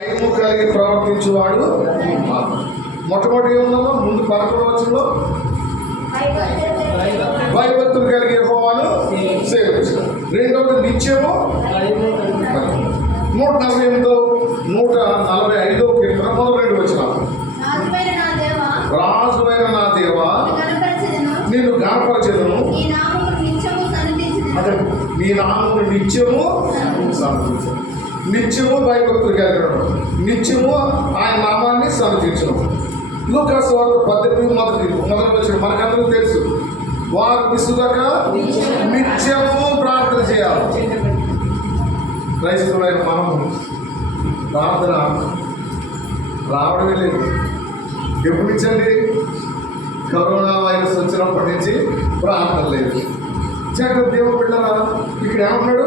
భయము కలిగి ప్రవర్తించేవాడు. మొట్టమొదటి ఏముందమ్మా? ముందు 11వ వచనంలో భయభక్తులు కలిగి యెహోవాను సేవించు. రెండవది నిత్యము 145వ కీర్తన మొదటి 2 వచనాలు. రాజువైన నా దేవా నిన్ను గణపరచెదను, అంటే నీ నామమును నిత్యము సన్నతించు. నిత్యము భయభక్తులు కలిగినను, నిత్యము ఆయన నామాన్ని సన్నతించను. లూకా సువార్త 18 మొదటి వచ్చిన మనకందరూ తెలుసు. వారు విసుగక నిత్యము ప్రార్థన చేయాలి. క్రైస్తవులైన మనము ప్రార్థన రావడమే లేదు. ఎప్పుడు నుంచండి? కరోనా వైరస్ వచ్చినప్పటి నుంచి ప్రార్థన లేదు. చక్కగా దేవుడు బిడ్డరా ఇక్కడ ఏమన్నాడు?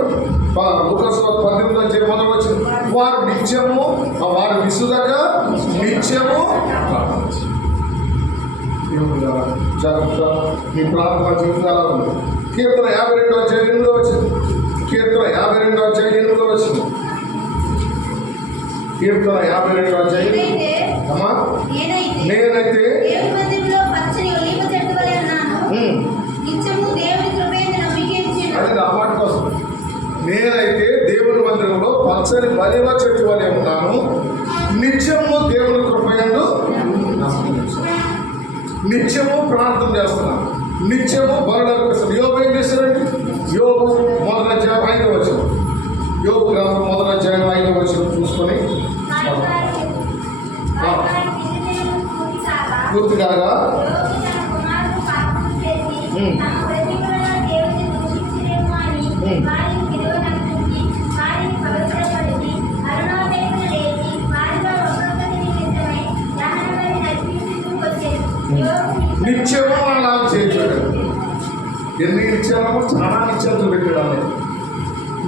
లూకా సువార్త 18 మొదటి వచ్చిన వారు నిత్యము, వారు విసుగక నిత్యము ప్రార్థన. జాగ్రత్త మీ ప్రార్థన జీవితాలు ఉంది. కీర్తన 52 వచ్చింది. కీర్తన 52 వచ్చింది. కీర్తన 52 అమ్మా, నేనైతే అది నా మాట కోసం. నేనైతే దేవుని మందిరంలో పచ్చని బలివ చెట్టు వలె ఉన్నాను, నిత్యము దేవుని కృపయందు నిత్యము ప్రార్థన చేస్తున్నాను, నిత్యము బలులు అర్పిస్తున్నాను. యోబు ఏం చేశారండి? యోబు 1వ అధ్యాయం 5వ వచనం, యోబు గ్రంథం 1వ అధ్యాయం 5వ వచనం చూసుకొని పూర్తి కాగా నిత్యము అలా చేయించాడు. ఎన్ని నిత్యాలు? చాలా నిత్యాలు పెట్టాడు.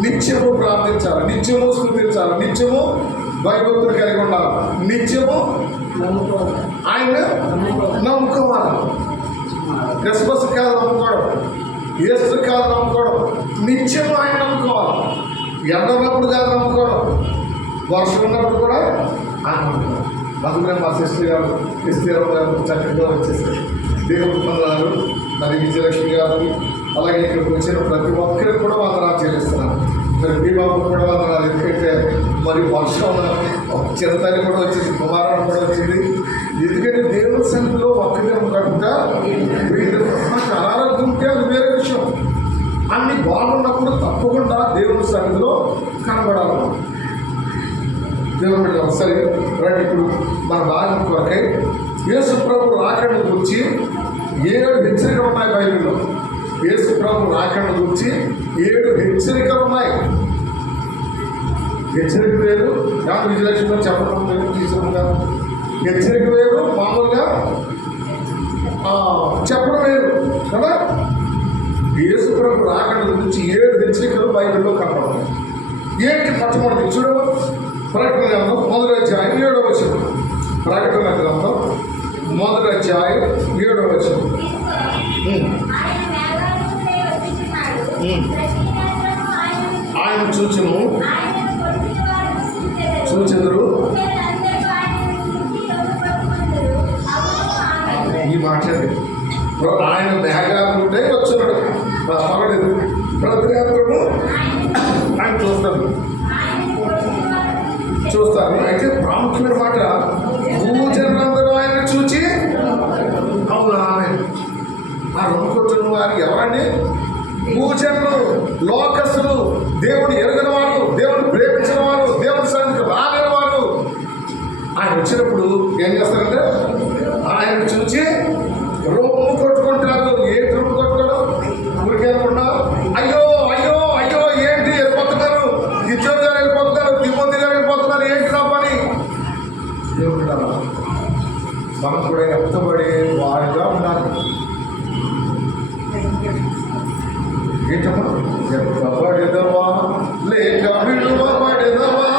నిత్యము ప్రార్థించాలి, నిత్యము స్తుతించాలి, నిత్యము భయభక్తులు కలిగి ఉండాలి, నిత్యము ఆయన నమ్ముకోవాలి. క్రిస్మస్ కాదు నమ్ముకోవడం, యేసు కాదు నమ్ముకోవడం, నిత్యము ఆయన నమ్ముకోవాలి. ఎండ ఉన్నప్పుడు కాదు నమ్ముకోవడం, వర్షం ఉన్నప్పుడు కూడా ఆయన నమ్ముకోవాలి. అందుకనే మా సిస్టర్ గారు క్రిస్టియన్ గారు చక్కగా వచ్చేసారు. దేవుడు వందనాలు. మరి విజయలక్ష్మి గారికి, అలాగే ఇక్కడికి వచ్చిన ప్రతి ఒక్కరికి కూడా వందనాలు చెల్లిస్తున్నాను. మరి బీబాబు కూడా వందనాలు. ఎందుకంటే మరి వర్షం చిన్నతల్లి కూడా వచ్చింది, కుమారం కూడా వచ్చింది. ఎందుకంటే దేవుని సన్నిధిలో ఒక్కటే ఉండకుండా మనకు అనారోగ్యం ఉంటే అది వేరే విషయం. అన్ని బాగున్నప్పుడు తప్పకుండా దేవుని సన్నిధిలో కనబడాలి. దేవుని బిడ్డ ఒకసారి రండి. ఇప్పుడు మన భాగం కొరకై యేసు ప్రభు రాకడ గురించి 7 హెచ్చరికలు ఉన్నాయి బైబిల్లో. యేసు ప్రభు రాకడ గురించి 7 హెచ్చరికలు ఉన్నాయి. హెచ్చరిక వేరు, దాని విజయలక్ష్మిలో చెప్పడం వేరు, తీసుకుగా హెచ్చరిక వేరు, మామూలుగా చెప్పడం వేరు కదా. యేసు ప్రభు రాకడ గురించి 7 హెచ్చరికలు బైబిల్లో కనపడతాయి. ఏంటి? మొట్టమొదటి చూడ ప్రకటన గ్రంథం 1వ అధ్యాయం 7వ వచనం. ప్రకటన గ్రంథం 1వ అధ్యాయం 7వ వచనం. ఆయన చూచెదరు. ఈ మాట ఆయన మేఘాలుంటే వచ్చున్నాడు. పగలేదు ప్రతిరాత్రము ఆయన చూస్తాను. అయితే ప్రాముఖ్యమైన మాట, భూజనులందరూ ఆయన చూచి అవునా ఆ రొమ్ముకొచ్చిన వారు ఎవరండి? భూజనులు, లోకస్తులు, దేవుడు ఎరుగని వారు, దేవుడు ప్రేమించిన వారు, దేవుడి సన్నిధికి రాలేని వారు. ఆయన వచ్చినప్పుడు ఏం చేస్తారంటే ఆయన చూచి రొమ్ము కొట్టుకుంటారు. ఏంటి రొమ్ము కొట్టుకోవడం? ఊరికేమన్నా అయ్యో అయ్యో అయ్యో ఏంటి వెళ్ళిపోతున్నారు, ఇద్దరు గారు వెళ్ళిపోతున్నారు, తిమ్మతి గారు వెళ్ళిపోతున్నారు, ఏంటి నా పని? దేవుడు మనం కూడా ఎత్తబడి వారిగా ఉండాలి. ఏంటమ్మా? ఎత్తబడిదవా లేక విడువబడిదవా,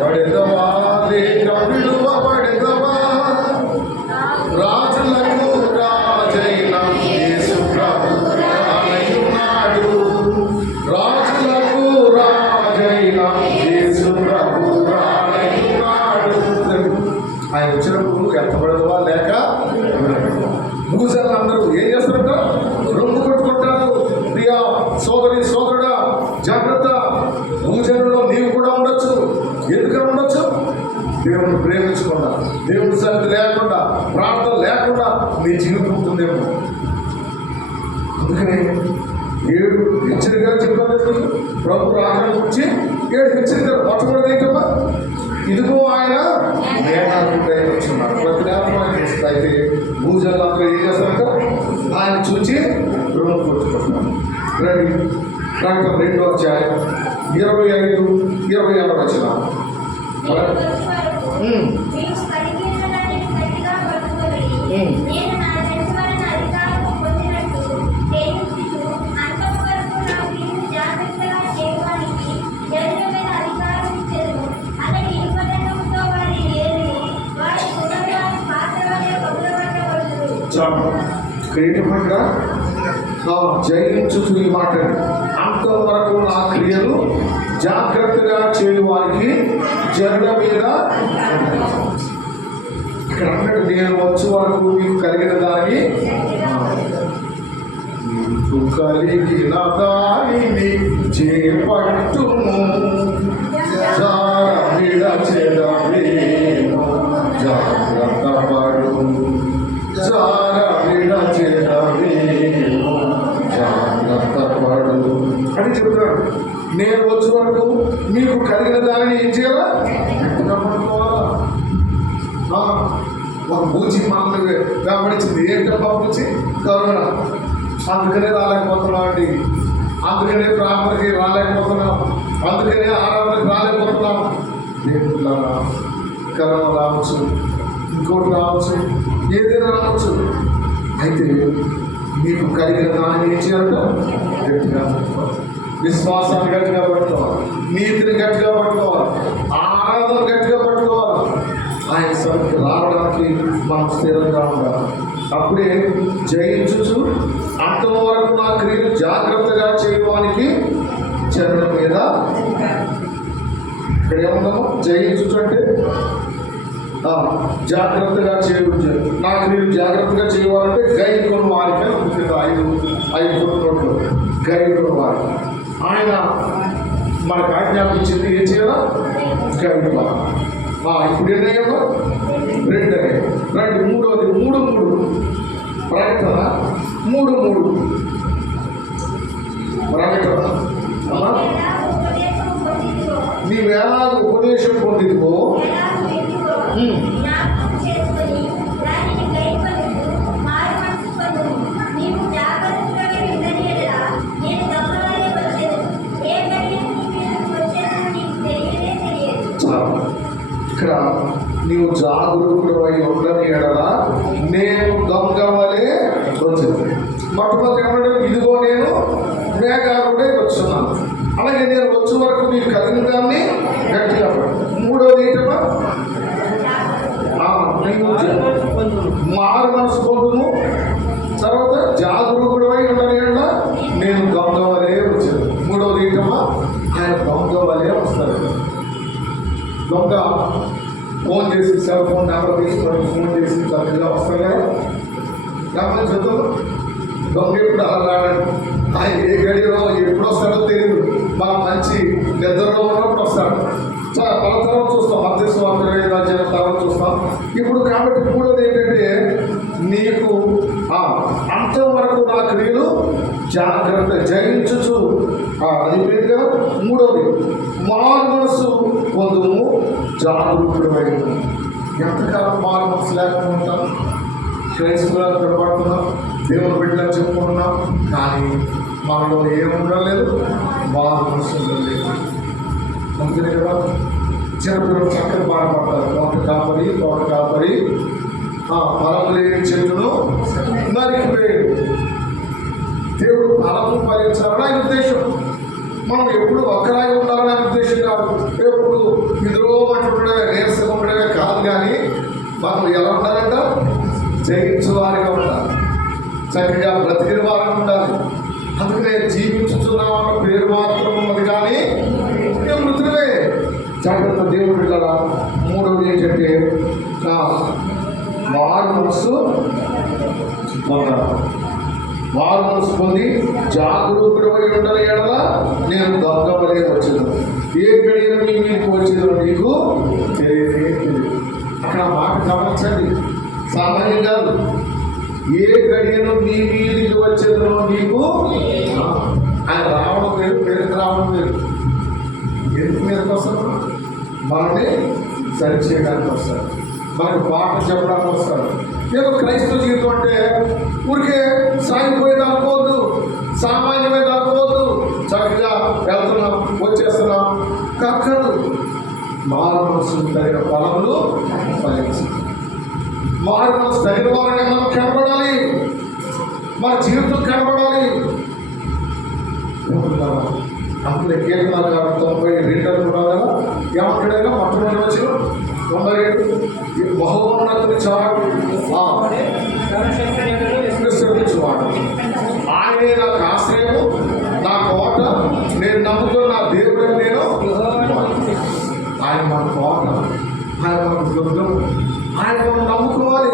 పడిదవా లేక విడువబడిదవా, రాజులకు రాజైన యేసు ప్రభు రానయ్యున్నాడు, రాజులకు రాజైన యేసు ప్రభు దేవుని ప్రేమించకుండా, దేవుని సన్నిధి లేకుండా, ప్రార్థన లేకుండా నీ జీవితం ఉంటుందేమో. అందుకని 7 హెచ్చరికలు చెప్పారు. ప్రభు రాకడ గురించి 7 హెచ్చరికలు. మొట్టమొదటి ఏంటమ్మా? ఇదిగో ఆయన మేఘాలపై వచ్చున్నాడు. ప్రతి నేరం ఆయన చూస్తుంది. అయితే భూజలంలో ఏం చేస్తారంట? ఆయన చూచి రుణం కొట్టుకుంటున్నాడు. రండి, ప్రకటన 2వ అధ్యాయం 25-26 వచనాలు. క్రియేటివ్గా జయించు ఈ మాట. అంతవరకు నా క్రియలు జాగ్రత్తగా చేయు వారికి జనుల మీద ఇక్కడ అన్నాడు, నేను వచ్చే వరకు మీకు కలిగిన దాన్ని కలిగిన దానిని చేపట్టుము, జాగ్రత్త పడు, జాగ్రత్త పడు అని చెప్తున్నాడు. నేను వచ్చే వరకు మీకు కలిగిన దానిని ఏం చేయాలా? పట్టుకోవాలా. ఒక పూచి మనల్ని వెంబడించింది. ఏంటబ్బా పూచి? కరోనా. అందుకనే రాలేకపోతున్నాం అండి, అందుకనే ప్రార్థనకి రాలేకపోతున్నాం, అందుకనే ఆరాధనకి రాలేకపోతున్నాం. దేవుళ్ళ కరోనా రావచ్చు, ఇంకోటి రావచ్చు, ఏదైనా రావచ్చు. అయితే మీకు కలిగిన దాన్ని ఏం చేయాలంట? గట్టిగా విశ్వాసాన్ని గట్టిగా పట్టుకోవాలి, నీతిని గట్టిగా పట్టుకోవాలి, ఆరాధన గట్టిగా పట్టుకోవాలి. ఆయన సరికి రావడానికి మనం స్థిరంగా ఉండాలి. అప్పుడే జయించు అంతం వరకు నా క్రియలు జాగ్రత్తగా చేయడానికి జనుల మీద. ఇక్కడ ఏమన్నాము? జయించు అంటే జాగ్రత్తగా చేయవచ్చు. నా క్రియలు జాగ్రత్తగా చేయవాలంటే గైకొన్న వారికి ముఖ్యంగా 5 నోట్లు గైకొన్న వారికి ఆయన మనకు ఆజ్ఞాపించింది. ఏం చేయాలా? గైకోవాలి. ఇప్పుడు ఎన్నయ్యమ్మా? 2 రండి. 3వది 3:3 ప్రకటన 3:3 ప్రకటన. నీవేళ ఉపదేశం పొందిదివో ఇక్కడ నీవు జాగరూకుడు అయి ఉండని ఎడల నేను దొంగ వలె వచ్చింది. మొట్టమొదటి ఏమంటే ఇదిగో నేను మేఘారుడే వచ్చున్నాను. అలాగే నేను వచ్చే వరకు మీకు కలిగిన దాన్ని గట్టిగా. 3వది ఏంటమ్మా? మారు మనసు పొందును. తర్వాత జాగరూకుడు అయి ఉండని ఎడల నేను దొంగ వలె వచ్చాను. 3వది ఏంటమ్మా? ఆయన దొంగ వలె వస్తాడు. దొంగ ఫోన్ చేసి సెల్ ఫోన్ నెంబర్ తీసుకొని ఫోన్ చేసి తల్లిగా వస్తాగా గమనించదు. దొంగ ఎప్పుడు అలా రాడు. ఆయన ఏ గడిలో ఎప్పుడు వస్తాడో తెలియదు. మనం మంచి నిద్రలో ఉన్నప్పుడు వస్తాడు. చాలా పల తర్వాత చూస్తాం, మధ్యస్వామి తర్వాత చూస్తాం. ఇప్పుడు కాబట్టి 3వది ఏంటంటే నీకు అంతవరకు నా క్రియలు జాగ్రత్త జయించు. అది పేరుగా 3వది మారు మనసు పొందుము, జాగరూకుడు అయి. ఎంతకాలం మారు మనసు లేకుండా ఉంటాం? క్రైస్తవులకు కనబడుతున్నాం, దేవుని బిడ్డలకు చెప్పుకుంటున్నాం, కానీ మనలో ఏముండలేదు, మారు మనసు లేదు. అందుకనే కదా చిన్నపిల్లలు చక్కగా బాధపడతారు. తోట కాపరి ఫలం లేని చెట్టును నరికివేయడు. దేవుడు ఫలము ఫలించాలని ఆయన ఉద్దేశం. మనం ఎప్పుడు ఒక్కలాగే ఉండాలని ఆయన ఉద్దేశం కాదు. ఎప్పుడు ఇదిలో అట్లుండే నీరసంగా ఉండేవే కాదు. కానీ మనం ఎలా ఉండాలంట? జయించు వారిగా ఉండాలి, చక్కగా బ్రతికిన వారిగా ఉండాలి. అందుకనే జీవించుతున్నామన్న పేరు మాత్రం ఉన్నది, కానీ మేము మృతులే. జాగ్రత్త దేవుడు బిడ్డలా. 3వది ఏంటంటే మారు మనసు పొంది జాగరూకుడు అయి ఉండని ఎడల నేను దొంగ వలె వచ్చేది. ఏ గడియను మీ మీదకి వచ్చేదో నీకు తెలియదు. అక్కడ మాట గమనించండి, సామాన్యం కాదు. ఏ గడియను నీ మీదికి వచ్చేదో నీకు ఆయన రావడం వేరు, పేరుకి రావడం వేరు. ఎందుకు మీదకి వస్తారు? మనల్ని సరిచేయడానికి వస్తారు, మనకు పాఠం చెప్పడానికి వస్తారు. ఏదో క్రైస్తవ జీవితం అంటే ఊరికే సాగిపోయేది అనుకోవద్దు, సామాన్యమైనది అనుకోవద్దు. చక్కగా వెళ్తున్నాం, వచ్చేస్తున్నాం కాదు. మారు మనసు తగిన ఫలములు ఫలించాలి. మారు మనసు తగిన వారిని మనం కనబడాలి, మన జీవితం కనబడాలి. అందులో కీర్తనాలు కాదు 92 అనుకున్నావు కదా, ఏమంటాడైనా మొట్టమొదటి వచ్చిన 97 బహుమతుని చాలు విస్తరించువాడు. ఆయనే నాకు ఆశ్రయము, నా కోట, నేను నమ్ముకున్న నా దేవుడని నేను. ఆయన మన కోట, ఆయన మనకు దుర్గం, ఆయన మనం నమ్ముకోవాలి.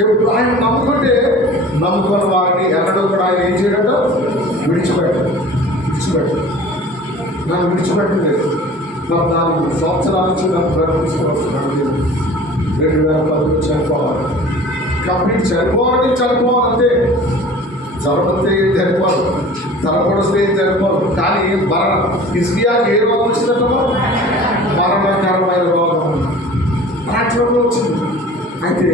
ఇప్పుడు ఆయన నమ్ముకుంటే నమ్ముకున్న వారిని ఎన్నడూ కూడా ఆయన ఏం చేయడట? విడిచిపెట్టాడు. నన్ను విడిచిపెట్టలేదు. 14 సంవత్సరాల నుంచి నన్ను బ్రతికిస్తూ వస్తున్నాడు. 2010 చనిపోవాలి, కంప్లీట్ చనిపోవాలంటే చదవస్తే ఏం చనిపోదు, తలపడిస్తే ఏం చనిపోదు. కానీ మరణం హిజ్కియాకి ఏ రోగం వచ్చిందటమో? మరణకరమైన రోగం అలాంటి రోగం వచ్చింది. అయితే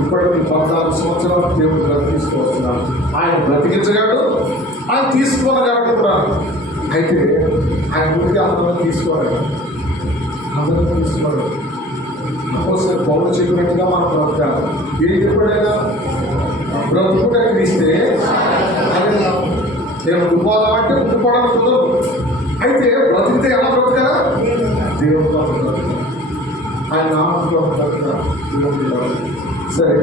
ఇప్పటికి 14 సంవత్సరాలు దేవుడు బ్రతికిస్తూ వస్తున్నాడు. ఆయన బ్రతికించగాడు, ఆయన తీసుకోనగాడు కూడా. అయితే ఆయన ముందుగా అందరం తీసుకోవాలి, అందరం తీసుకోవాలి. ఒకసారి పౌరులు చెప్పినట్టుగా మనం బ్రతకాలి. ఏది ఎప్పుడైనా బ్రతుకుటకి ఇస్తే అదే నేను ఉండిపోదామంటే ఉండిపోవడం కుదరదు. అయితే బ్రతికితే ఎలా బ్రతకాలా? దేవుడు బ్రతకాలి, ఆయన నామంలో బ్రతకాలి, దేవుడు. సరే,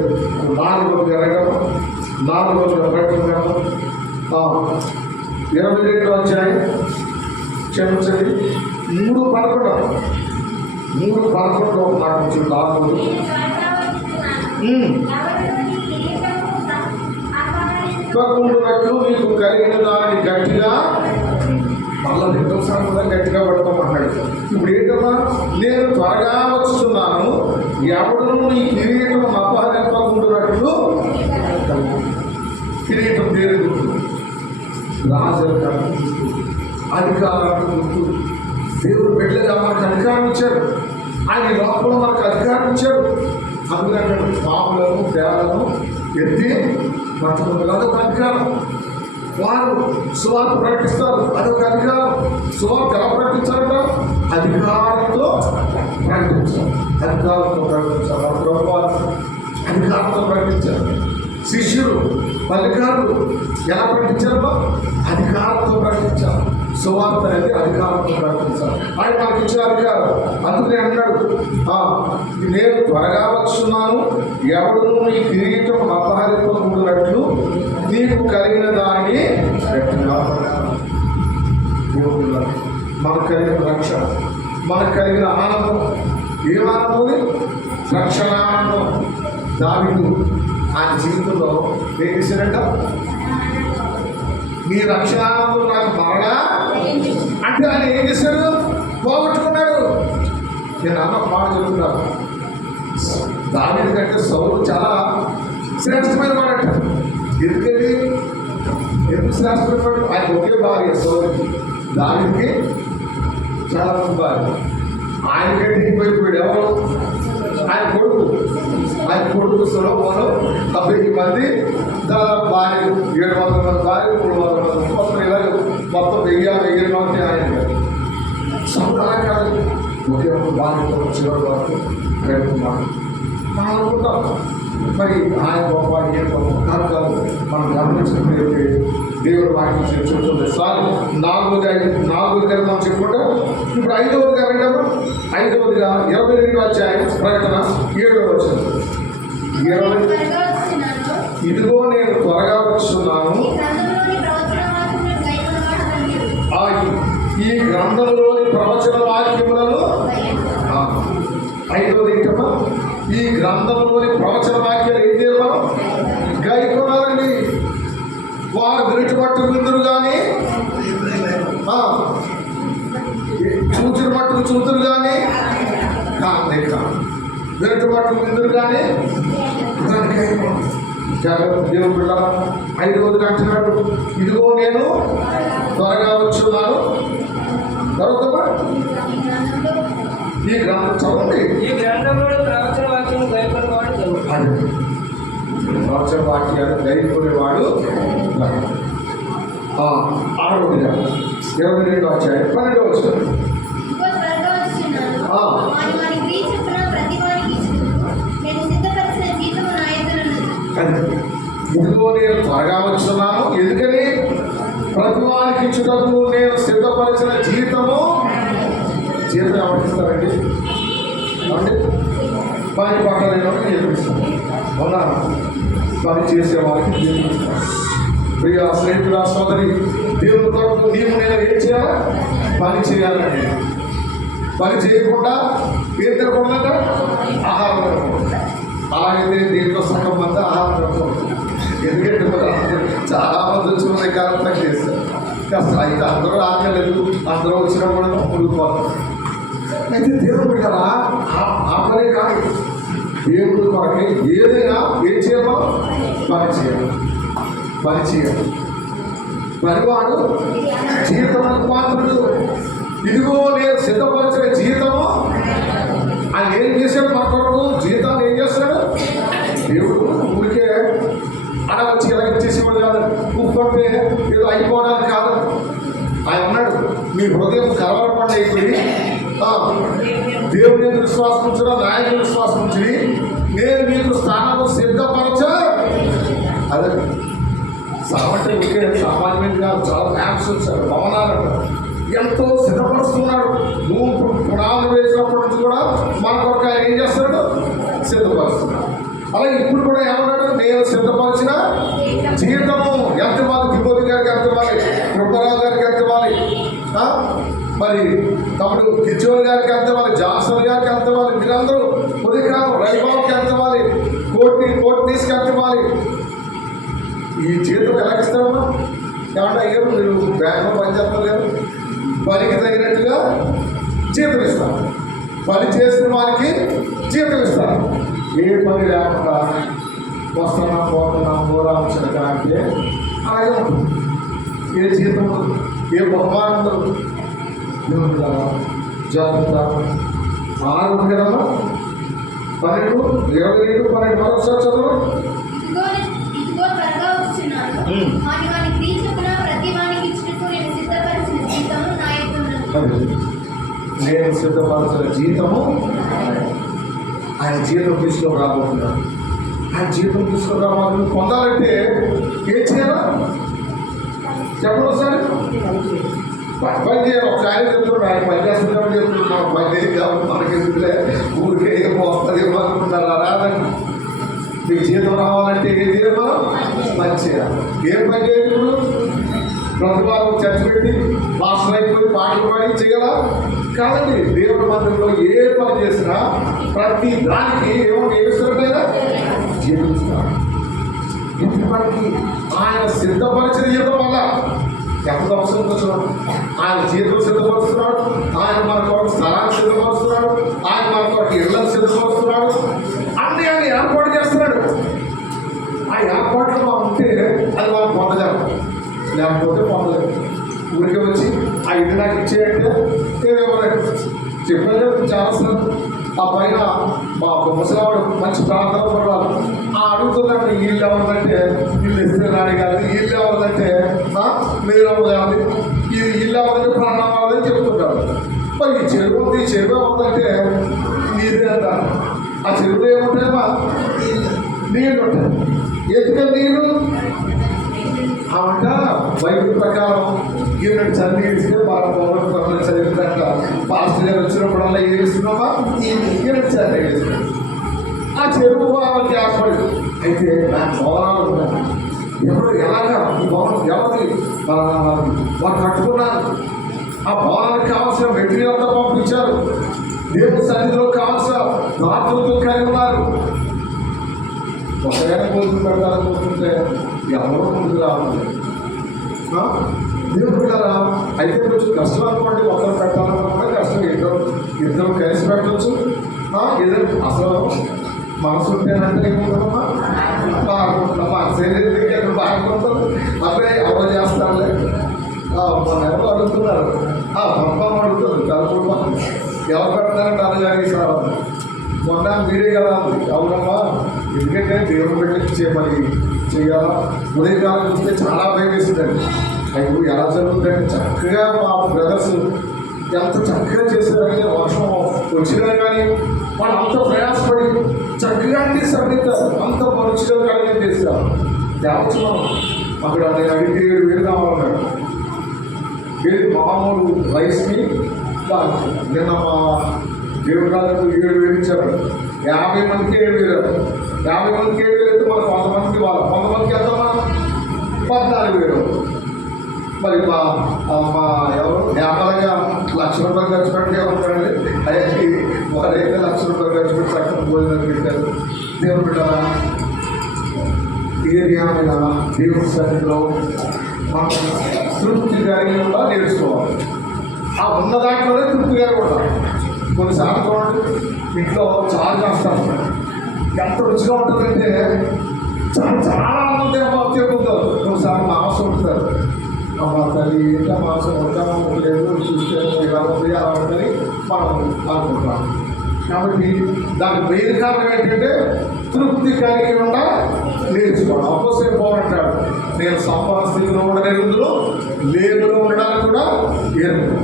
4 ఎరగము, 4 బయటకు 22 అధ్యాయం క్షమించండి 3:11 మాట నుంచి 4 మీకు కలిగిన దాన్ని గట్టిగా మళ్ళీ 2సారి కూడా గట్టిగా పడతామన్నాడు. ఇప్పుడు ఏంటమ్మా? నేను త్వరగా వస్తున్నాను, ఎవడను నీ కిరీటం అపహరింపకుంటున్నట్లు. కిరీటం పేరు గుర్తు, రాజులకు అధికారాలకు గుర్తు. దేవుడు బిడ్డలుగా మనకు అధికారం ఇచ్చాడు, ఆయన లోపల మనకు అధికారం ఇచ్చాడు. అందుకంటే పాములను పేదలను ఎత్తి పట్టుకుంటారు, అదొక అధికారం. వారు సువార్త ప్రకటిస్తారు, అదొక అధికారం. సువార్త ఎలా ప్రకటించారట? అధికారంతో ప్రకటించారు, అధికారంతో ప్రకటించారు. అధికారంతో ప్రకటించారు. శిష్యులు అధికారులు ఎలా ప్రకటించారో అధికారంతో ప్రకటించారు. సువార్త అనేది అధికారంతో ప్రకటించారు. ఆయన మనకి ఇచ్చిన అధికారం. అందుకనే అన్నాడు, నేను త్వరగా వస్తున్నాను, ఎవడు నీ కిరీటం అపహరింపకుంటున్నట్లు నీకు కలిగిన దాన్ని మనకు కలిగిన రక్షణ, మనకు కలిగిన ఆనందం. ఏం ఆనందం? రక్షణానందం. దావీదు ఆయన జీవితంలో ఏం చేశాడంట? నీ రక్షణానందం నాకు మరలా అంటే ఆయన ఏం చేశాడు? పోగొట్టుకున్నాడు. నేను అన్న మాట చెప్తున్నాను, దావీదు కంటే సౌలు చాలా శ్రేష్టమైన వాడట. ఎందుకండి? ఎందుకు శ్రేష్టమైన వాడు? ఆయన ఒకే భార్య సౌలుకి, దావీదుకి చాలా మంది భార్య. ఆయనకంటే ఇంకోయిపోయాడు ఎవరు? ఆయన కొడుకు సొలొమోను 70 మంది, దాదాపు భార్యలు 700 మంది భార్యలు, 300 మంది, మొత్తం ఇలాగ మొత్తం 1000 మంది ఆయన. సౌలు అలా కాదు, ఒకే ఒక భార్యతో చివరి వరకు గడుపుతున్నాడు. మనం అనుకుంటాం మరి ఆయన గొప్ప ఏ గొప్ప కాదు. మనం గమనించినట్లయితే దేవుడు వాక్యం చెప్తుంది. సార్ 4గా మనం చెప్పుకుంటాం. ఇప్పుడు 5వదిగా వింటాము. 5వదిగా 22 అధ్యాయం ప్రకటన 7వ వచనం. ఇదిగో నేను త్వరగా వస్తున్నాను, ఈ గ్రంథంలోని ప్రవచన వాక్యములను 5వది ఏంటమ్మా? ఈ గ్రంథంలోని ప్రవచన వాక్యాలు ఏం చేయాలి? గైకొనాలండి. వారు విరుటి మట్టు విందురు కానీ చూచిన మట్టుకు చూతురు కానీ కాదే కాదు. వెనుకబాటు ముందు కానీ దేవుడు బిడ్డరా 5వ అంటున్నాడు, ఇదిగో నేను త్వరగా వచ్చున్నాను. తర్వాత ఈ గ్రంథం చదవండి. ఈ గ్రంథంలో ప్రవచన వాక్యం గైకొనేవాడు ధన్యుడు. ప్రవచన వాక్యాలు గైకొనేవాడు 6వ 22వ అధ్యాయం 12వ వచనం. ఇదిగో నేను త్వరగా వచ్చున్నాను, ఎందుకని ప్రతివానికి ఇచ్చుటకు నేను సిద్ధపరిచిన జీతం ఎవరిస్తారండి? అంటే పని పట్టలేని జీవిస్తాను, అవునా? పని చేసే వారికి జీవిస్తాను. ప్రియ స్నేహితుల సోదరి, దేవుని కొరకు నీవు నేను ఏం చేయాలా? పని చేయాలండి. పని చేయకుండా ఏం తినకూడదంట? ఆహారం తినకూడదు. అలాగైతే దీంట్లో సగం మంది ఆహారం తినకూడదు. ఎందుకంటే చాలా మంది వచ్చి మన కాలం చేస్తారు. అయితే అందరూ ఆకలేదు, అందరూ వచ్చినా కూడా మునిగిపోతారు. అయితే దేవుడు బిడ్డరా ఆ పని కాదు. దేవుడు కొరకే ఏదైనా ఏం చేయాలో పని చేయాలి. పని చేయాలి. పనివాడు జీవితానికి పాత్రుడు. ఇదిగో నేను సిద్ధపరిచిన జీవితము. ఆయన ఏం చేశాడు మన కొరకు? జీవితాన్ని ఏం చేస్తాడు దేవుడు? ఊరికే అడగచ్చి ఇలా చేసేవాడు కాదు. కూర్చుంటే ఏదో అయిపోవడానికి కాదు. ఆయన అన్నాడు, మీ హృదయం కలవరపడి అయిపోయి దేవుని విశ్వాసం ఉంచడం, నాయకుని విశ్వాసం ఉంచి నేను మీకు స్థానాలు సిద్ధపరచ. అదే సామంటే ఊరికే సామాన్యం కాదు. చాలా ల్యాండ్స్ వచ్చారు, భవనాలు ఎంతో సిద్ధపరుస్తున్నాడు. నువ్వు పునాలు వేసినప్పటి నుంచి కూడా మన కొరకు ఆయన ఏం చేస్తున్నాడు? సిద్ధపరుస్తున్నాడు. అలాగే ఇప్పుడు కూడా ఏమన్నాడు? నేను సిద్ధపరిచిన జీవితము. ఎంత ఇవ్వాలి? తిరుపతి గారికి ఎంత ఇవ్వాలి? కృపరావు గారికి ఎంత ఇవ్వాలి? మరి తమ్ముడు కిచోర్ గారికి ఎంత ఇవ్వాలి? జాన్సన్ గారికి ఎంత ఇవ్వాలి? మీరందరూ ఉదయకాలం రైబాబుకి ఎంత ఇవ్వాలి? కోర్టీస్కి ఎంత ఇవ్వాలి? ఈ జీవితం ఎలా ఇస్తారమ్మా? ఏమంటే అయ్యారు మీరు బ్యాంకులో పనిచేస్తారు లేదు, పనికి తగినట్టుగా జీతం ఇస్తారు. పని చేసిన వారికి జీతం ఇస్తారు. ఏ పని లేకుండా వస్తున్నా పోతున్నా పోరాల్సిన అంటే అలాగే ఉంటుంది. ఏ జీతం ఉండదు, ఏ బహుమానం ఉండదు. జాగ్రత్త 6 కదమ్మా 12, 22, 12 మరొకసారి చదువు. నేను సిద్ధపరచిన జీతము ఆయన జీతం తీసుకొని రాబోతున్నాడు. ఆయన జీతం తీసుకొని రావాలి పొందాలంటే ఏం చేయాలా చెప్పండి ఒకసారి. పని చేయాలి. ఒక ఆయన చెప్తున్నాడు, ఆయన పని చేస్తున్నాడు చెప్తున్నాడు. పని ఏం కాబట్టి మనకి ఎందుకులే, ఊరికే ఏం వస్తుంది ఏమనుకుంటున్నారా? రాదండి. మీకు జీతం రావాలంటే ఏం చేయాలి? మనం పని చేయాలి. ఏం పని చేయాలి? ఇప్పుడు ప్రతివారం చర్చ పెట్టి మాస్టర్ అయిపోయి పాటలు పాడి చేయాలా? కాదండి. దేవుడి మందిరంలో ఏ పని చేసినా ప్రతి దానికి ఏమిస్తున్నాడైనా జీవిస్తున్నాడు. ఇంటికి ఆయన సిద్ధపరిచిన జీవితం వల్ల ఎంత అవసరం వచ్చినాడు. ఆయన జీవితం సిద్ధపరుస్తున్నాడు. ఆయన మన కొరకు స్థలాన్ని సిద్ధపరుస్తున్నాడు. ఆయన మన కొరకు ఇళ్లను సిద్ధపరుస్తున్నాడు. అన్ని ఆయన ఏర్పాటు చేస్తున్నాడు. ఆ ఏర్పాట్లు మనం ఉంటే అది మనం పొందగలం, లేకపోతే పొందలేదు. ఊరికే వచ్చి ఆ ఇల్లు నాకు ఇచ్చేయంటే ఏమేమో చెప్పారు చాలాసార్లు. ఆ పైన మా ముసలావాడు మంచి ప్రార్థన పడాలి. అడుగుతున్నాడు, ఇల్లు ఎవరిదంటే ఇల్లు ఇస్తే రాని కాదు, ఇల్లు ఎవరిదంటే మీరు అవ్వదు, ఇది ఇల్లు ఎవరిదంటే ప్రాణం అవ్వదని చెప్తుంటారు. మరి ఈ చెరువు ఉంది, ఈ చెరువు అవ్వదంటే నీదే అంటారు. ఆ చెరువులో ఏముంటాయమ్మా? నీళ్ళు ఉంటాయి. ఎందుకంటే నీళ్ళు అవంట బైబిల్ ప్రకారం ఈయన చల్లి ఇస్తే బాగా పౌరులు చదివిందంట. పాస్టర్ గారు వచ్చినప్పుడల్లా ఏం ఇస్తున్నామా? ఈయన చల్లి వేస్తున్నాం. ఆ చెరువు వాళ్ళకి ఏర్పడదు. అయితే దాని భవనాలు ఉన్నాయి. ఎవరు ఎలాగా ఈ భవనం ఎవరి వాళ్ళు కట్టుకున్నారు. ఆ భవనానికి కావాల్సిన మెటీరియల్ అంతా పంపించారు. దేవుని సన్నిధిలో కావాల్సిన దాతలతో కలిగి ఉన్నారు. ఒకవేళ కోరుకు పెట్టాలనుకుంటుంటే ఎవరో ముందుకు రావాలి. దేవుడు పిల్లరా అయితే కొంచెం కష్టం అనుకోండి. ఒకరు పెట్టాలనుకుంటే కష్టం. ఇద్దరు కలిసి పెట్టవచ్చు. ఏదో అసలు మనసు ఉంటేనంటే ఏముంటుందమ్మా, బాగుంటుందా మనసు ఏదైతే అక్కడ బాగుంటుంది. అబ్బాయి ఎవరో చేస్తారులే, మన ఎవరు అడుగుతున్నారు, పంపం అడుగుతుంది కలుపు ఎవరు పెడతారంటే అది సార్ మొన్న మీరే కదా అవునమ్మా. ఎందుకంటే దేవుడు పెట్టి మరి చేయాలా. ఉదయకాలం చూస్తే చాలా భయం వేసిందండి. అయ్యో ఎలా జరుగుతుందంటే చక్కగా మా బ్రదర్స్ ఎంత చక్కగా చేశారంటే వర్షం వచ్చినా కానీ వాళ్ళు అంత ప్రయాసపడి చక్కగా అన్ని సరిదిద్దారు, అంత మనుషులు కానీ చేశారు. తేవచ్చు మనం అక్కడ నేను అడిగితే 7,000 కావాలన్నాడు. మామూలు రైస్ని నిన్న మా దేవుడు రాజు 7,000 ఇచ్చారు. 50 మందికి 7,000, 50 మందికి 7,000 అయితే మనకు 100 మందికి వాళ్ళు 100 మందికి ఎంతమ్మా 14,000. మరి మా ఎవరు వ్యాపారంగా ₹1,00,000 ఖర్చు పెట్టి ఏమంటారండి, అయితే వారైతే ₹1,00,000 ఖర్చు పెట్టి చక్కని భోజనం పెట్టారు. దేవుడు పెట్టారా ఏరియామైన దేవుడి సన్నిధిలో మనం తృప్తిగా కూడా నేర్చుకోవాలి. ఆ ఉన్న దాంట్లోనే తృప్తిగా కూడా. కొన్నిసార్లు చూడండి ఇంట్లో చాలా చేస్తాం, ఎంత రుచిగా ఉంటుందంటే చాలా ఆనందం చెప్పుతారు. కొన్నిసార్లు మాంసం ఉంటారు, మా తల్లి ఇంకా మాంసం ఉంటాము లేదు చూస్తే ఇలా ఉంది అలా ఉంటుంది మనం అనుకుంటాం. కాబట్టి దానికి మెయిన్ కారణం ఏంటంటే తృప్తి కలిగి ఉండా నేర్చుకోవడం. అపోస్తలుడు పౌలు అంటాడు, నేను సంపన్న స్థితిలో ఉండలేదు, లేబులో ఉండడానికి కూడా ఏర్పడు.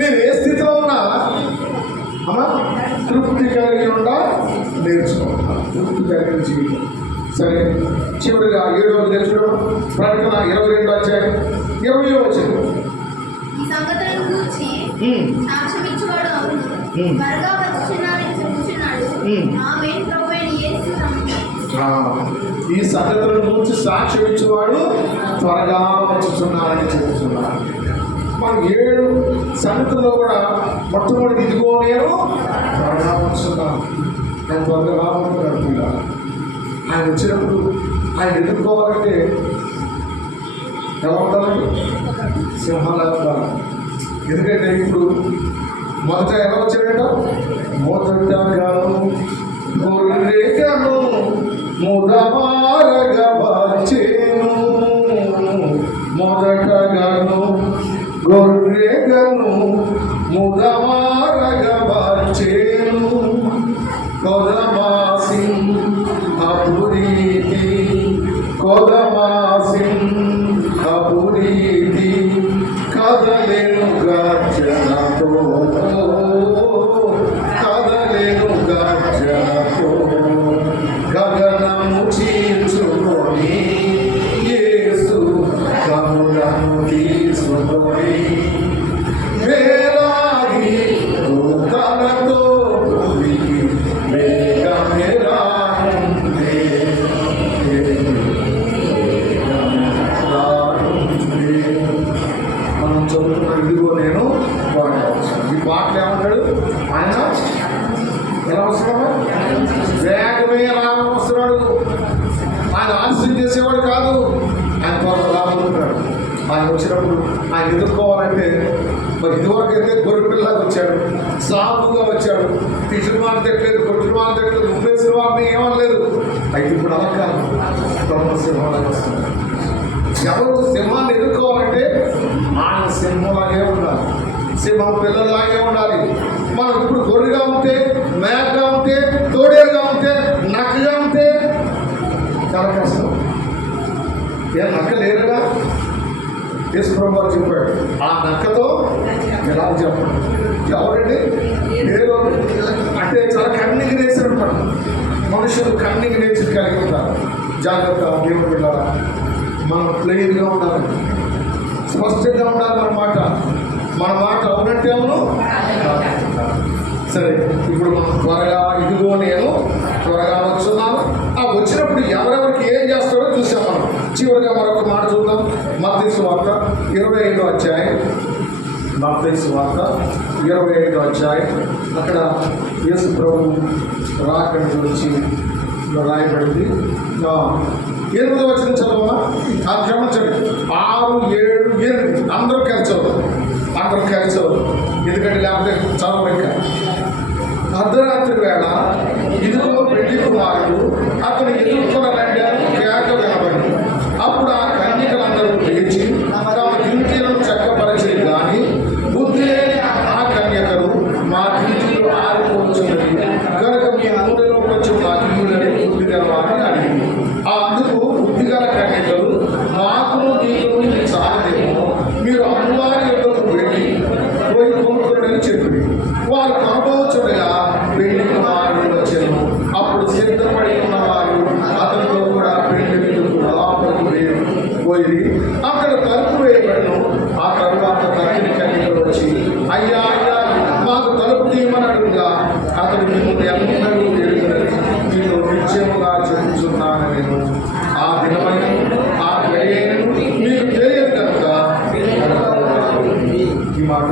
నేను ఏ స్థితిలో ఉన్నా అమ్మా తృప్తి కలిగి ఉండా నేర్చుకోవాలి. తృప్తి కలిగిన జీవితం. సరే, చివరిగా 7వ అధ్యాయం ప్రకటన 22వ అధ్యాయం 20వ వచనం. ఈ సంగతులను గూర్చి సాక్ష్యమిచ్చువాడు అవును, త్వరగా వచ్చుచున్నాడని చెప్పుచున్నాడు. ఆమేన్. ప్రభువైన యేసు ఈ సంగతులను గురించి సాక్ష్యం ఇచ్చేవాడు త్వరగా వచ్చుచున్నాడని చెప్తున్నాడు. మనం 7 సంగతుల్లో కూడా మొట్టమొదటి ఇదిగో నేను త్వరగా వచ్చున్నాను. నేను త్వరగా రాబోతున్నాడు. ఆయన వచ్చినప్పుడు ఆయన ఎదుర్కోవాలంటే ఎలా ఉండాలండి, సింహాలు ఉండాలి. ఎందుకంటే ఇప్పుడు మొదట ఎలా వచ్చాడట, మొదటగాను గొర్రెగను ముదమారగా వచ్చేను, మొదటగాను గొర్రెగను ముదమారగా వచ్చేను, కొదమాసిం అపురీతి కొదమాసిం అపురీతి కదలేను గర్జనతో, కదలేను గర్జనతో గగనము చీల్చుకొని యేసు కనులను తీసుకొని వేలాగి దూతలతో వేగమే రానుంది, మనం చదువుతున్న ఇదిగో నేను వాడవచ్చు. ఈ పాటలు ఏమంటాడు ఆయన, ఎలా వస్తున్నాడు, వేగమే రావస్తున్నాడు. ఆయన ఆలస్యం చేసేవాడు కాదు, ఆయన త్వరగా రాబోతున్నాడు. ఆయన వచ్చినప్పుడు ఆయన ఎదుర్కోవాలంటే మరి ఇదివరకు అయితే గొర్రె పిల్లలకు వచ్చాడు, సాగుగా వచ్చాడు, టీచర్ వాళ్ళు తిట్టలేదు, కొట్టిన వాళ్ళు తిట్టలేదు, ఉప్పేసిన వాళ్ళని ఏమనలేదు. అయితే ఇప్పుడు అలా కాదు, తమ సింహాలకు వస్తుంది. ఎవరు సింహాన్ని ఎదుర్కోవాలంటే ఆయన సింహంలాగే ఉండాలి, సింహం పిల్లలాగే ఉండాలి. మనం ఇప్పుడు గొర్రెగా ఉంటే, మేకగా ఉంటే, తోడేరుగా ఉంటే, నక్కగా ఉంటే చాలా కష్టం. నక్క లేరుగా యేసుప్రభువు వారు చెప్పాడు, ఆ నక్కతో ఎలా చెప్పాడు. ఎవరండి లేరు అంటే చాలా కన్నింగ్ నేచర్ అనమాట. మనుషులు కన్నింగ్ నేచర్ కలిగి ఉంటారు. జాగ్రత్త దేవుడు వెళ్ళాలా, మనం ప్లెయిన్గా ఉండాలి, స్పష్టంగా ఉండాలి. మన మాట అవునంటే అవును. సరే, ఇప్పుడు మనం త్వరగా ఇదిగో నేను త్వరగా వచ్చున్నాను. ఆ వచ్చినప్పుడు ఎవరెవరికి ఏం చేస్తాడో చూసాం మనం. చివరిగా మరొక మాట చూద్దాం. మత్తయి సువార్త 25వ అధ్యాయం. మత్తయి సువార్త 25వ అధ్యాయం. అక్కడ యేసు ప్రభు రాకడ గురించి రాయబడింది. 8వ వచనం చదవమా, ఆ క్షమించండి. 6, 7, 8 అందరూ కలిసి చదువు, అందరూ కలిసి చదువు. ఎందుకంటే లేకపోతే చదవరు. ఇంకా అర్ధరాత్రి వేళ ఇదిగో పెళ్లి కుమారుడు అతను ఎదుర్కొనరండి కేక వినబడి అప్పుడు ఆ కన్యకలందరూ లేచి తమ దింటీలను చక్కపరిచి కానీ బుద్ధి లేని ఆ కన్యకలు మా దింటీలు ఆరిపోతున్నది కనుక మీ ఊరిలో వచ్చి మా దిండులని బుద్ధి గలవాలని అడిగింది. అందుకు బుద్ధి గల కన్యకలు మాకును నీకును ఇది చాలదేమో, మీరు అమ్మవారి యొక్కకు వెళ్ళి పోయి కొనుక్కోడని చెప్పింది. వారు కొనబోచుండగా పెళ్లి కుమారుడు వచ్చాను. అప్పుడు సిద్ధపడి ఉన్నవారు అతనితో కూడా పెళ్లి విందుకు లోపలికి పోయి అక్కడ తలుపు వేయబడను. ఆ తరువాత తల్లిని కన్యకలు వచ్చి అయ్యా అయ్యా మాకు తలుపు తీయమని అడుగుగా అతడు మిమ్మల్ని అందరూ ఎరుగునని మీతో నిత్యముగా చెప్పుచున్నాను. నేను ఆ దినమైన ఆ గడియను మీకు తెలియదు కనుక ఈ మాట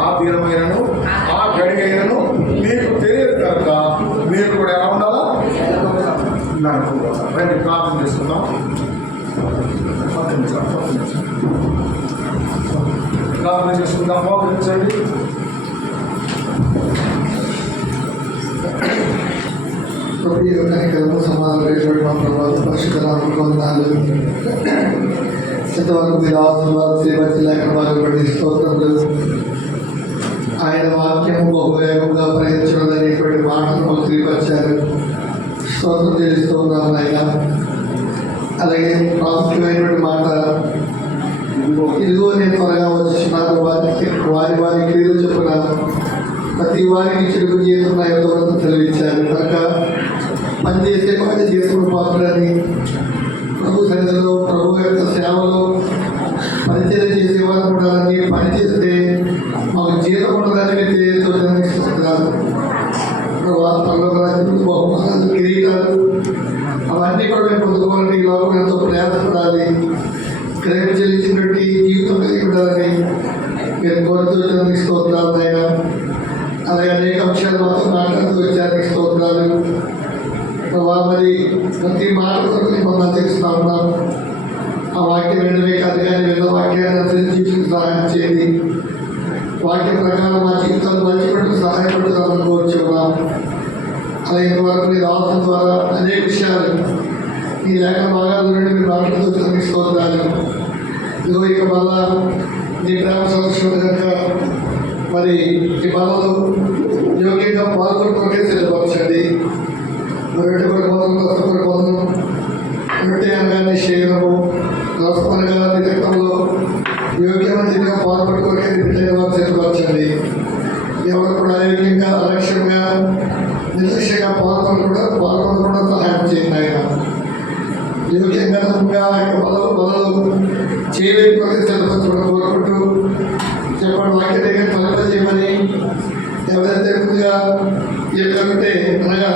ఆ దినమైనను ఆ గడియను మీకు తెలియదు కనుక మీరు కూడా ఎలా ఉండాలా రండి ప్రార్థన చేసుకుందాం. ప్రార్థన చేసుకుందాం. మోకరించండి. సమాధానం మా ప్రభావం పరిశుద్ధరాలు వందనాలు. ఇంతవరకు మీరు ఆశీర్వాద శ్రీమతి లేఖన బాగుపడి స్తోత్రములు. ఆయన వాక్యము బహువేగంగా ప్రయత్నించినటువంటి మాటను మాకు తెలియపరిచారు. స్తోత్రం తెలుస్తూ ఉన్నాము ఆయన. అలాగే ప్రాముఖ్యమైనటువంటి మాట, ఇదిగో నేను త్వరగా వచ్చినాను, వారి వారి క్రియలు చెప్పున ప్రతి వారికి చెడుకు జీవితం ఎంతవరకు తెలివించారు. కనుక పనిచేసే పని చేసుకుని పాత్రని ప్రభు సన్నిధిలో ప్రభు యొక్క సేవలో పరిచయం చేసేవారు ఉండాలని, పని చేస్తే మాకు జీతం ఉండదని తెలియజేస్తున్నారు. బహుమానాలు, కిరీటాలు అవన్నీ కూడా మేము పొందుకోవాలని ఈ లోపల ఎంతో ప్రయాసపడాలి. క్రయం చెల్లించినటువంటి జీవితం కలిగి ఉండాలని మీరు కోరుతూ స్తోత్రాలు ఆయన. అలాగే అనేక అంశాలు మాతో మాట్లాడుతూ వచ్చారు. స్తోత్రాలు ప్రభావ. మరి ప్రతి మాట కొరకు మమ్మల్ని తెలుస్తూ ఉన్నాం. ఆ వాక్యం వినడమే కాదు కానీ విన్న వాక్యాన్ని అనుసరించి సహాయం చేయండి. వాక్య ప్రకారం మా జీవితాలు మంచిపట్టు సహాయపడుతున్నామని కోరుచున్నాం. అలాగే ఇంతవరకు మీరు ఆలోచన ద్వారా అనేక విషయాలు ఈ లేఖన భాగాల నుండి మీరు మాట్లాడుతూ స్తోత్రాలు. ఇదిగో ఇక మళ్ళా మీ ప్రేమ సంరక్షణ కనుక మరి ఈ బలలో యోగ్యంగా పాల్గొనకే సిద్ధపరచండి. రొట్టె పొందడం రొట్టె అనగానే శరీరము, రసమనగా రక్తంలో యోగ్యమైన పాల్పడుకోకే బిడ్డగా వారు సిద్ధపరచండి. ఎవరు కూడా అయోగ్యంగా అలక్ష్యంగా నిర్లక్ష్యంగా పాల్గొనకుండా సహాయం చేయండి ఆయన. యోగ్యంగా బలలు చేయలేని సిద్ధపరచడం కోరుకుంటూ చెప్పండి. వాక్య దగ్గర తలప చేయమని ఎవరైతే ముందుగా చెప్పారంటే అనగా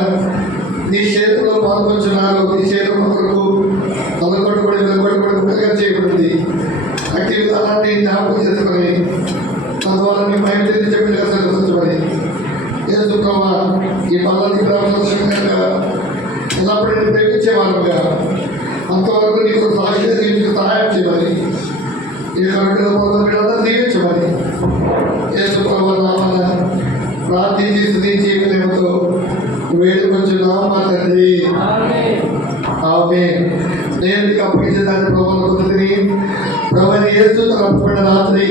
నీ చేతిలో పాల్గొంటున్నారు, నీ చేతుల కొరకు తలకొట్టుబడి వెలగొట్టుబడి ముక్కగా చేయబడింది. అట్టి విధానాన్ని జ్ఞాపకం చేసుకొని తద్వారా నీ భయం తెలిసి చెప్పిన సిద్ధపరచమని యేసు ప్రభువా ఈ బాలని ప్రారంభంగా ఎల్లప్పుడూ ప్రేమించేవారుగా అంతవరకు నీకు సాక్షి జీవించి సహాయం చేయమని ఈ కరెంటులో పొందడం దీవించమని యేసు ప్రభువా నామమున ప్రార్థించి స్తుతించి ప్రేమతో వేడుకొంచున్నాం మా తండ్రి. ఆమేన్. నేను మీకు అప్పగించేదాన్ని ప్రభువును పొందుకుని ప్రభుని యేసు తలపబడిన రాత్రి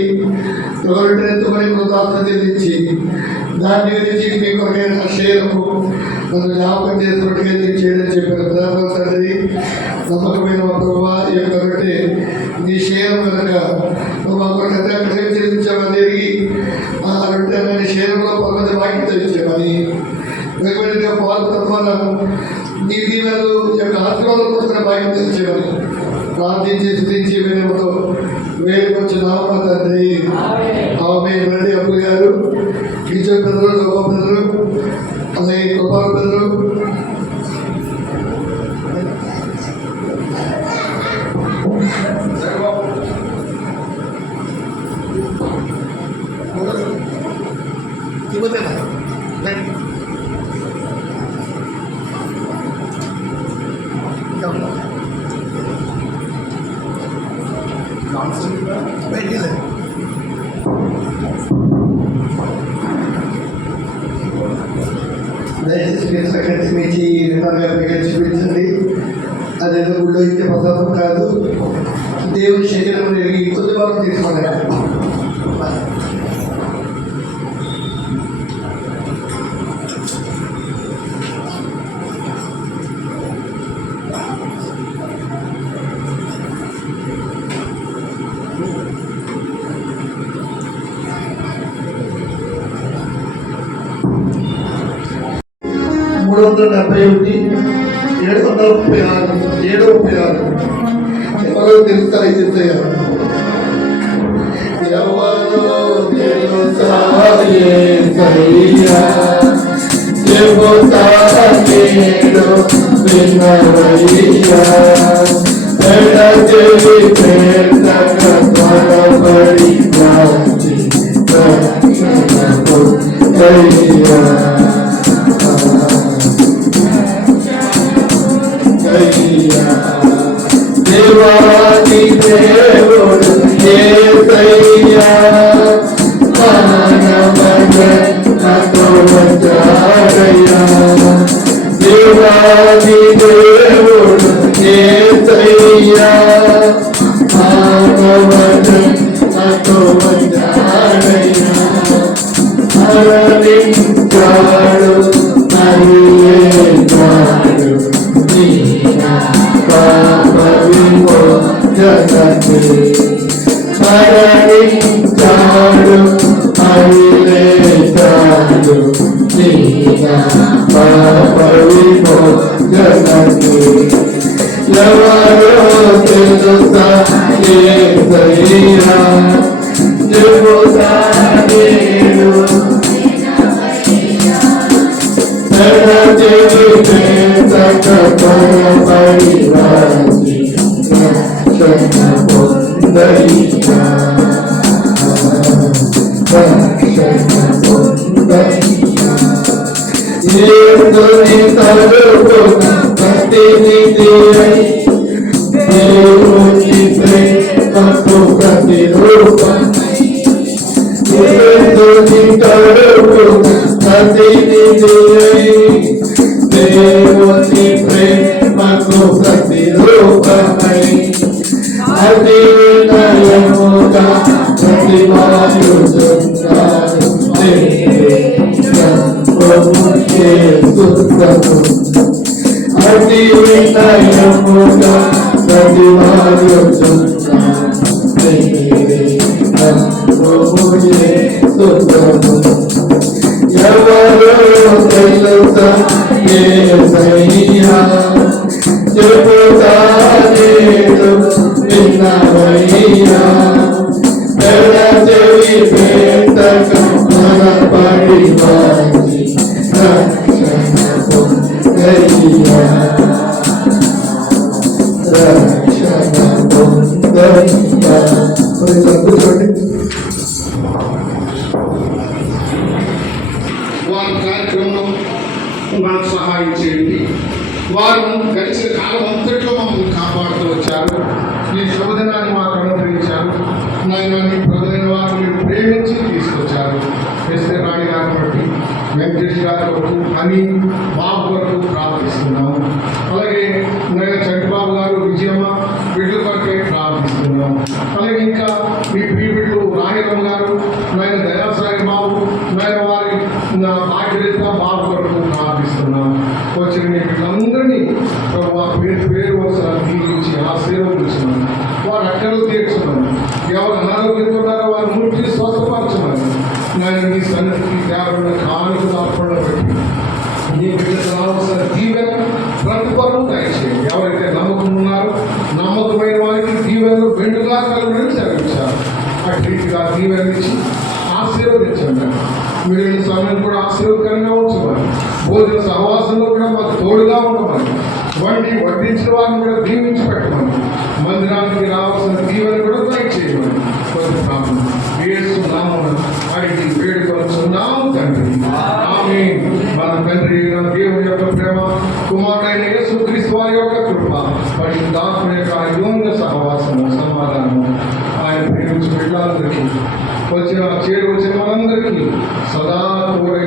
ఎవరింటిని ఎత్తుకొని కృతజ్ఞత చెల్లించి దాన్ని గురించి మీ కొరకైన శరీరము నన్ను జ్ఞాపకం చేసినట్టుగా నేను చేయడం చెప్పాను. ప్రేమ తండ్రి, నమ్మకమైన మా ప్రభువా, ఈ యొక్క రొట్టె నీ శరీరం కనుక నువ్వు మా కొరకు అక్కడ చెల్లించామని తిరిగి ఆ రొట్టె నీ శరీరంలో పర్వత వాక్యత ఇచ్చామని వెలువడిగా పాలు తత్వాలను నీ దీవెనలు యొక్క ఆశీర్వాదం కోసం భాగ్యం తెచ్చేమని ప్రార్థించి స్థితించి వినయంతో వేడుకొచ్చున్నాం మా తండ్రి. ఆమేన్. రెడ్డి అప్పులు గారు, కిచన్ పెద్దలు, గొప్ప పెద్దలు, అలాగే గోపాల పెద్దలు, దయచేసి మీరు సంగతించి విధాలుగా చూపించండి. అదేదో గుళ్ళో ఇచ్చే ప్రసాదం కాదు, దేవుని శరీరం కొద్ది వరకు తీసుకోండి. $371, 736 ఎవరో తెలుస్తారు చెప్తారు. ఎవరో తెలుసాయేసయ్యా చెబుతానేడు వినవయ్యా ఎడతెరి పెట్టక త్వరపడి రాజి రక్షణకు అయ్యా దేవాది దేవుడు యేసయ్యా మానవజన్మతో వచ్చాడయ్యా. దేవాది దేవుడు యేసయ్యా మానవజన్మతో వచ్చాడయ్యా. మరణించాడు మరియేశాడు మరణించాడు అవిలేశాడు పాప విమోచనకి. ఎవరో తెలుసా యేసయ్యా చెబుతానేడు ఎడతెరి పెట్టక త్వరపడి రాజి రక్షణ పొందయ్యా. యేసుని తలుపున ప్రతినిధి అయి దేవుని ప్రేమకు ప్రతిరూపమై యేసుని తలుపున ప్రతినిధి అయి దేవుని ప్రేమకు ప్రతిరూపమై అతి వినయముగా ప్రతిమాయుచున్నాడు అతి వినయముగా ప్రతిమాయుచున్నాడు. ఎవరో తెలుసా యేసయ్యా చెబుతానేడు వినవయ్యా ఎడతెరి పెట్టక త్వరపడి రాజి రక్షణ పొందయ్యా. రక్షణ పొందయ్యా. కూర్చోండి. వారి కార్యక్రమం మాకు సహాయం చేయండి. వారు గడిచిన కాలం అంతట్లో మమ్మల్ని కాపాడుతూ వచ్చారు. ఈ శుభదినాన్ని మాకు అనుగ్రహించారు. నాయన నీ ప్రజలైన వారు మీరు ప్రేమించి తీసుకొచ్చారు. ఎస్ఆర్ రాణి గారి బట్టి వెంకటేష్ గారి కొరకు అని బాబు కొరకు ప్రార్థిస్తున్నాము. అలాగే నేను చంటిబాబు గారు విజయమ్మ బిడ్డల కొరకే ప్రార్థిస్తున్నాము. అలాగే ఇంకా మీ ప్రియబిడ్డలు రాహిరమ్మ గారు నేను దయాసాయి బాబు నేను వారి నా భాగ్యత బాబు కొరకు ప్రార్థిస్తున్నాము. వచ్చిన మీ బిడ్డలందరినీ పేరు పేరు ఒకసారి దీవించి ఆశీర్వదించున్నాను. వారు అక్కలు తీర్చున్నాను. ఎవరు అనారోగ్యంతో ఉన్నారో వారు మూర్తి స్వస్థపరచున్నాను. నేను మీ సన్నిధికి దేవుడు కానుక అర్పణ పెట్టి నీ బిడ్డకు రావాల్సిన దీవెన ప్రతిఫలం దయచేయండి. ఎవరైతే నమ్మకం ఉన్నారో నమ్మకమైన వారికి దీవెనలు మెండుగా కలుగునని సెలవించారు. అటు రీతిగా దీవెన ఇచ్చి ఆశీర్వదించండి. మిగిలిన సమయం కూడా ఆశీర్వదకరంగా ఉంచమని, భోజన సహవాసంలో కూడా మాకు తోడుగా ఉండమని, వడ్డించిన వారిని కూడా దీవించి పెట్టమని, మందిరానికి రావాల్సిన దీవెన కూడా దయచేయమని కొద్ది ప్రార్థన యేసు నామమున అడిగి వేడుకొనుచున్నాము తండ్రి. ఆమేన్. మన తండ్రి దేవుని యొక్క ప్రేమ, కుమారుడైన యేసుక్రీస్తు వారి యొక్క కృప, పరిశుద్ధాత్మ యొక్క అయోన్య సహవాసము సమాధానము ఆయన ప్రేమించి బిడ్డలందరికీ వచ్చిన చేరు వచ్చిన మనందరికీ సదా తోడై